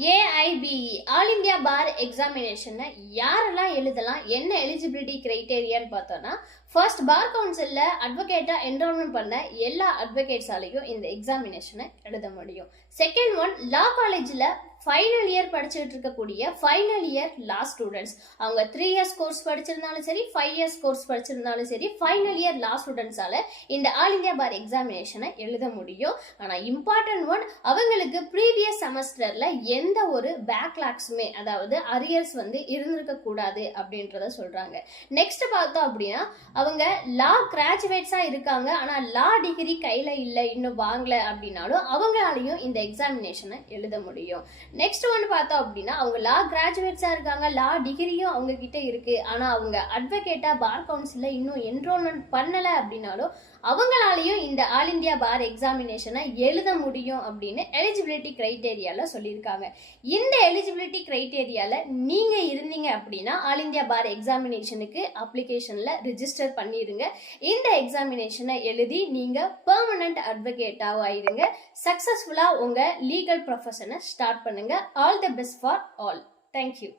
AIBE all India பார் எக்ஸாமினேஷனை யாரெல்லாம் எழுதலாம், என்ன எலிஜிபிலிட்டி கிரைட்டேரியான்னு பார்த்தோன்னா, ஃபர்ஸ்ட் பார் கவுன்சிலில் அட்வொகேட்டாக என்ரோல்மெண்ட் பண்ண எல்லா அட்வொகேட்ஸாலையும் இந்த எக்ஸாமினேஷனை எழுத முடியும். செகண்ட் ஒன், லா காலேஜில் ஃபைனல் இயர் படிச்சுட்டு இருக்கக்கூடிய ஃபைனல் இயர் லா ஸ்டூடெண்ட்ஸ், அவங்க 3 இயர்ஸ் கோர்ஸ் படிச்சிருந்தாலும் சரி, 5 இயர்ஸ் கோர்ஸ் படிச்சிருந்தாலும் சரி, ஃபைனல் இயர் லா ஸ்டூடெண்ட்ஸால இந்த ஆல் இந்தியா பார் எக்ஸாமினேஷனை எழுத முடியும். ஆனால் இம்பார்ட்டன்ட் ஒன், அவங்களுக்கு ப்ரீவியஸ் செமஸ்டர்ல எந்த ஒரு பேக்லாக்ஸுமே, அதாவது அரியர்ஸ் இருந்திருக்க கூடாது அப்படின்றத சொல்றாங்க. நெக்ஸ்ட் பார்த்தோம் அப்படின்னா, அவங்க லா கிராஜுவேட்ஸா இருக்காங்க, ஆனா லா டிகிரி கையில இல்லை, இன்னும் வாங்கல அப்படின்னாலும் அவங்களாலையும் இந்த எக்ஸாமினேஷனை எழுத முடியும். நெக்ஸ்ட் ஒன் பார்த்தோம் அப்படின்னா, அவங்க லா கிராஜுவேட்ஸா இருக்காங்க, லா டிகிரியும் அவங்க கிட்ட இருக்கு, ஆனா அவங்க அட்வொகேட்டா பார் கவுன்சில்ல இன்னும் என்ரோல்மெண்ட் பண்ணல அப்படின்னாலும் அவங்களாலையும் இந்த ஆல் இந்தியா பார் எக்ஸாமினேஷனை எழுத முடியும் அப்படின்னு எலிஜிபிலிட்டி கிரைட்டேரியால சொல்லியிருக்காங்க. இந்த எலிஜிபிலிட்டி கிரைட்டேரியால நீங்க இருந்தீங்க அப்படின்னா ஆல் இந்தியா பார் எக்ஸாமினேஷனுக்கு அப்ளிகேஷன்ல ரிஜிஸ்டர் பண்ணிருங்க. இந்த எக்ஸாமினேஷனை எழுதி நீங்க பெர்மனன்ட் அட்வொகேட்டாக ஆயிருங்க. சக்சஸ்ஃபுல்லா உங்க லீகல் ப்ரொஃபஷனை ஸ்டார்ட் பண்ணுங்க. All the best for all. Thank you.